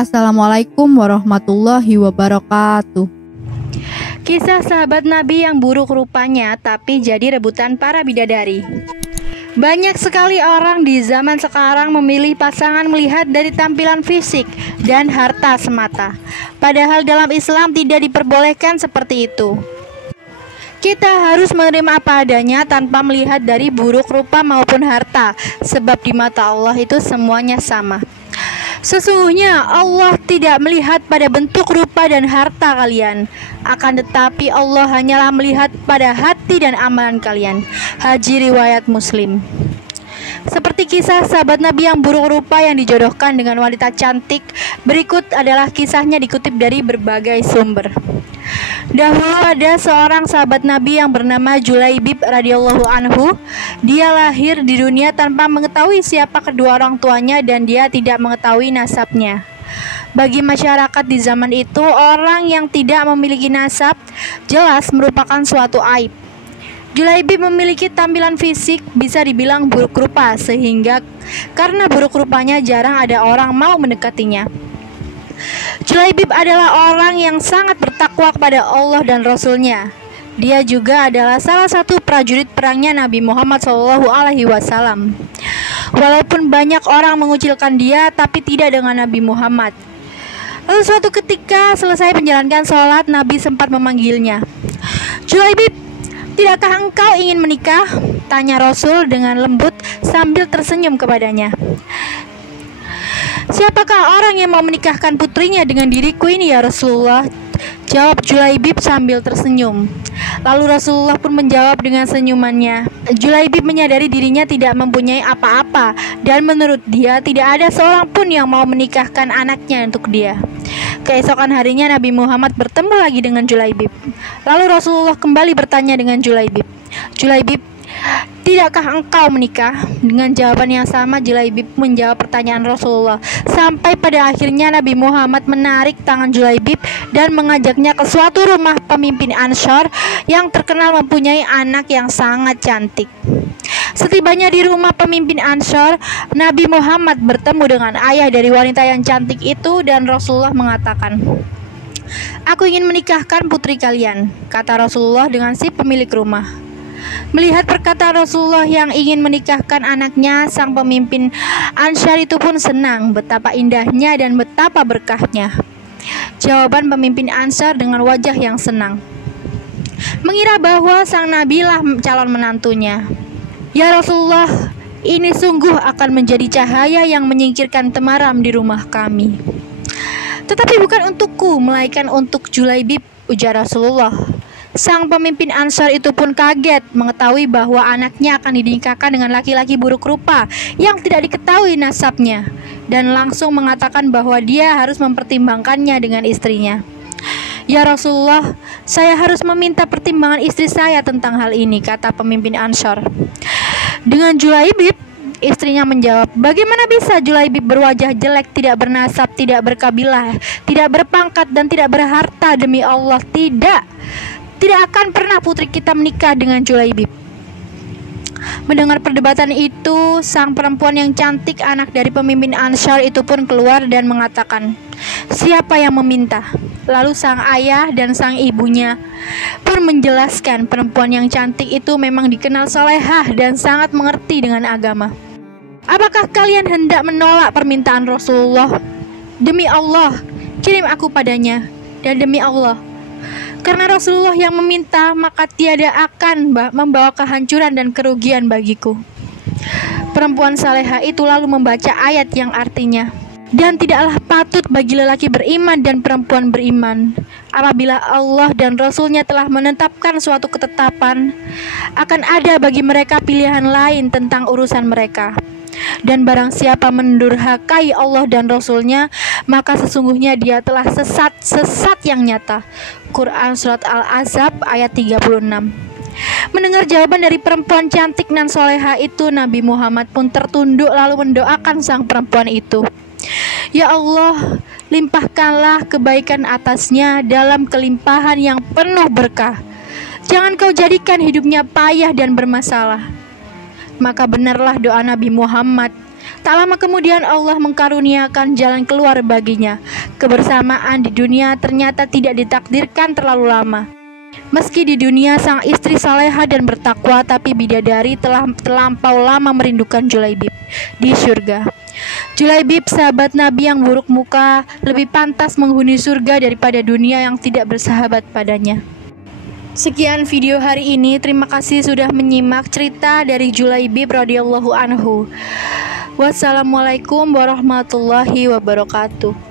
Assalamualaikum warahmatullahi wabarakatuh. Kisah sahabat Nabi yang buruk rupanya tapi jadi rebutan para bidadari. Banyak sekali orang di zaman sekarang memilih pasangan melihat dari tampilan fisik dan harta semata. Padahal dalam Islam tidak diperbolehkan seperti itu. Kita harus menerima apa adanya tanpa melihat dari buruk rupa maupun harta, sebab di mata Allah itu semuanya sama. Sesungguhnya Allah tidak melihat pada bentuk rupa dan harta kalian, akan tetapi Allah hanyalah melihat pada hati dan amalan kalian. Hadis riwayat Muslim. Seperti kisah sahabat Nabi yang buruk rupa yang dijodohkan dengan wanita cantik, berikut adalah kisahnya dikutip dari berbagai sumber. Dahulu ada seorang sahabat Nabi yang bernama Julaibib radhiyallahu anhu. Dia lahir di dunia tanpa mengetahui siapa kedua orang tuanya dan dia tidak mengetahui nasabnya. Bagi masyarakat di zaman itu, orang yang tidak memiliki nasab jelas merupakan suatu aib. Julaibib memiliki tampilan fisik bisa dibilang buruk rupa, sehingga karena buruk rupanya jarang ada orang mau mendekatinya. Julaibib adalah orang yang sangat bertakwa kepada Allah dan Rasul-Nya. Dia juga adalah salah satu prajurit perangnya Nabi Muhammad SAW. Walaupun banyak orang mengucilkan dia, tapi tidak dengan Nabi Muhammad. Lalu suatu ketika selesai menjalankan sholat, Nabi sempat memanggilnya. "Julaibib, tidakkah engkau ingin menikah?" tanya Rasul dengan lembut sambil tersenyum kepadanya. "Siapakah orang yang mau menikahkan putrinya dengan diriku ini ya Rasulullah?" jawab Julaibib sambil tersenyum. Lalu Rasulullah pun menjawab dengan senyumannya. Julaibib menyadari dirinya tidak mempunyai apa-apa, dan menurut dia tidak ada seorang pun yang mau menikahkan anaknya untuk dia. Keesokan harinya Nabi Muhammad bertemu lagi dengan Julaibib. Lalu Rasulullah kembali bertanya dengan Julaibib, "Julaibib, tidakkah engkau menikah?" Dengan jawaban yang sama, Julaibib menjawab pertanyaan Rasulullah. Sampai pada akhirnya Nabi Muhammad menarik tangan Julaibib dan mengajaknya ke suatu rumah pemimpin Ansar yang terkenal mempunyai anak yang sangat cantik. Setibanya di rumah pemimpin Ansar, Nabi Muhammad bertemu dengan ayah dari wanita yang cantik itu dan Rasulullah mengatakan, "Aku ingin menikahkan putri kalian," kata Rasulullah dengan si pemilik rumah. Melihat perkataan Rasulullah yang ingin menikahkan anaknya, sang pemimpin Ansar itu pun senang betapa indahnya dan betapa berkahnya. Jawaban pemimpin Ansar dengan wajah yang senang, mengira bahwa sang Nabi lah calon menantunya. "Ya Rasulullah, ini sungguh akan menjadi cahaya yang menyingkirkan temaram di rumah kami." "Tetapi bukan untukku, melainkan untuk Julaibib," ujar Rasulullah. Sang pemimpin Ansar itu pun kaget mengetahui bahwa anaknya akan dinikahkan dengan laki-laki buruk rupa yang tidak diketahui nasabnya, dan langsung mengatakan bahwa dia harus mempertimbangkannya dengan istrinya. "Ya Rasulullah, saya harus meminta pertimbangan istri saya tentang hal ini," kata pemimpin Ansar. Dengan Julaibib, istrinya menjawab, "Bagaimana bisa Julaibib berwajah jelek, tidak bernasab, tidak berkabilah, tidak berpangkat, dan tidak berharta? Demi Allah, tidak akan pernah putri kita menikah dengan Julaibib." Mendengar perdebatan itu, sang perempuan yang cantik, anak dari pemimpin Ansar itu pun keluar dan mengatakan, "Siapa yang meminta?" Lalu sang ayah dan sang ibunya pun menjelaskan perempuan yang cantik itu memang dikenal salehah dan sangat mengerti dengan agama. "Apakah kalian hendak menolak permintaan Rasulullah? Demi Allah, kirim aku padanya, dan demi Allah, karena Rasulullah yang meminta, maka tiada akan membawa kehancuran dan kerugian bagiku." Perempuan salehah itu lalu membaca ayat yang artinya, "Dan tidaklah patut bagi lelaki beriman dan perempuan beriman, apabila Allah dan Rasul-Nya telah menetapkan suatu ketetapan, akan ada bagi mereka pilihan lain tentang urusan mereka. Dan barang siapa mendurhakai Allah dan Rasul-Nya, maka sesungguhnya dia telah sesat yang nyata." Quran Surat Al-Ahzab ayat 36. Mendengar jawaban dari perempuan cantik nan soleha itu, Nabi Muhammad pun tertunduk lalu mendoakan sang perempuan itu. "Ya Allah, limpahkanlah kebaikan atasnya dalam kelimpahan yang penuh berkah. Jangan kau jadikan hidupnya payah dan bermasalah." Maka benarlah doa Nabi Muhammad. Tak lama kemudian Allah mengkaruniakan jalan keluar baginya. Kebersamaan di dunia ternyata tidak ditakdirkan terlalu lama. Meski di dunia sang istri salehah dan bertakwa, tapi bidadari telah terlampau lama merindukan Julaibib di surga. Julaibib, sahabat Nabi yang buruk muka, lebih pantas menghuni surga daripada dunia yang tidak bersahabat padanya. Sekian video hari ini. Terima kasih sudah menyimak cerita dari Julaibib radhiyallahu anhu. Wassalamualaikum warahmatullahi wabarakatuh.